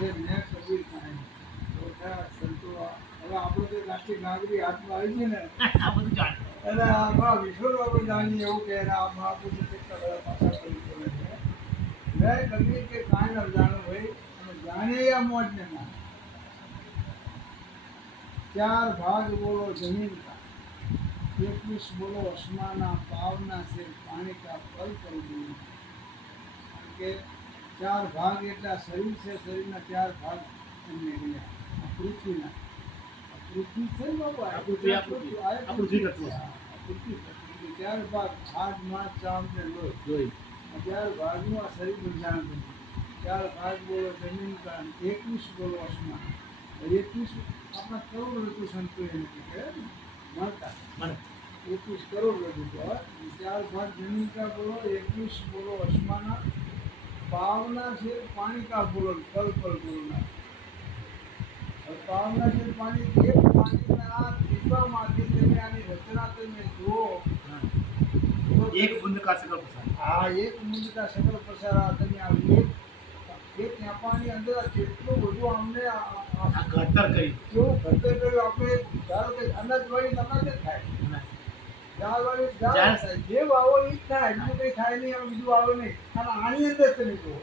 છે મેં કબીર કહાની ઓછા સંતો હવે આપણો જે રાષ્ટ્રીય નાગરિક હાથમાં આવી છે ને આ બધું જાણ એટલે આપણા વિશ્વમાં આપણે જાણીએ એવું કે આ મહાપુરુષો કેટલા બધા પાછા કરી બોલે છે મેં કબીર કે કાંઈ ન જાણું ભાઈ અને જાણીએ આ મોજ ને ના चार भाग बोलो जमीन का 21 बोलो आसमाना पावना से पानी का पल कर दूँ के चार भाग એટલા શરીર છે શરીરના ચાર ભાગ એમને ગયા પૃથ્વીના પૃથ્વી છે ને બાબા આ પૃથ્વી તત્વ પૃથ્વી ચાર ભાગ હાથ માં ચામ ને લોહી ચાર ભાગનું આ શરીર બંધારણ બન્યું ચાર ભાગ બોલો જમીન કા 21 બોલો આસમાન 21 આપણા કરોડ રજુ સંતો એને કહે મળતા 21 કરોડ રજુ ચાર भाग जमीन का बोलो 21 बोलो आसमाना पावना से पानी का बोलो पल पल बोलना और पावना से पानी एक पानी में आ दीपा माटी में आनी रचना तो में दो एक बूंद का सकल प्रसार हाँ एक बूंद का सकल प्रसार आदमी आ एक यहाँ पानी अंदर જેટલું બધું અમને ઘડતર કરી કેવું ઘડતર કર્યું આપણે ધારો કે અનાજ વાળી અનાજ જ થાય દાળ વાળી દાળ થાય જે વાવો એ જ થાય બીજું કંઈ થાય નહીં એમાં બીજું વાવો નહીં અને આની અંદર તમે જુઓ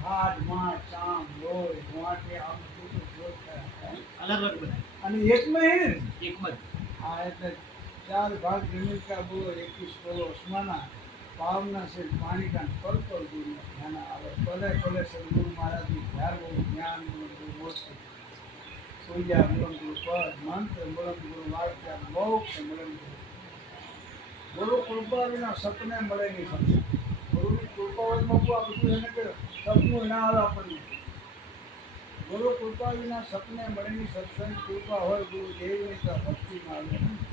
હાડ માં ચામ લોહી મોટે આમ બધું થાય अलग अलग बनाए અને એકમાં હે ને एक मत हाँ એટલે ચાર ભાગ જમીન का बोलो 21 बोलो आसमाना पावना से पानी का पल पल गुरु ध्यान आवे पले पले सदगुरु महाराज की ध्यान वो ज्ञान गुरु मोक्ष पूजा मुलम गुरु पद मंत्र मुलम गुरु वाक्य मोक्ष मुलम गुरु कृपा विना सपने મળે નહીં શકશે ગુરુની કૃપા હોય બાપુ આ બધું એને કે સપનું ના આવે આપણને ગુરુ કૃપા વિના સપને મળે નહીં સત્સંગ કૃપા હોય ગુરુ દેવની તો ભક્તિ માં આવે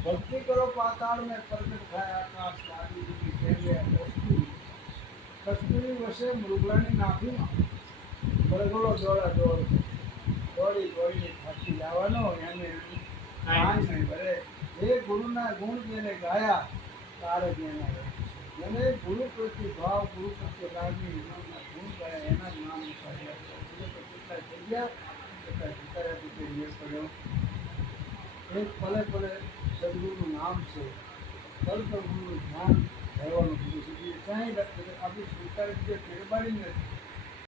भक्ति करो पाताल में प्रकट થાય આકાશ લાગી કેલે કસ્તુરી વસે મૃગલાની નાભીમાં બળગોળો દોડી થાકી જવાનો એને કાંઈ નહીં ભલે એ ગુરુના ગુણ જેને ગાયા તારે જેના જેને ગુરુ પ્રત્યે ભાવ ગુરુ પ્રત્યે લાગણી એના ગુણ ગાયા એના જ નામ ઉપાડ્યા કેટલા જગ્યા કેટલા પિતારા પિતે મેળ પડ્યો એક પલે પલે સદગુરુનું નામ છે કલ્પ ગુરુનું ધ્યાન રહેવાનું કીધું છે સાંઈ આપણી સ્વીકારી જે મહેરબાની નથી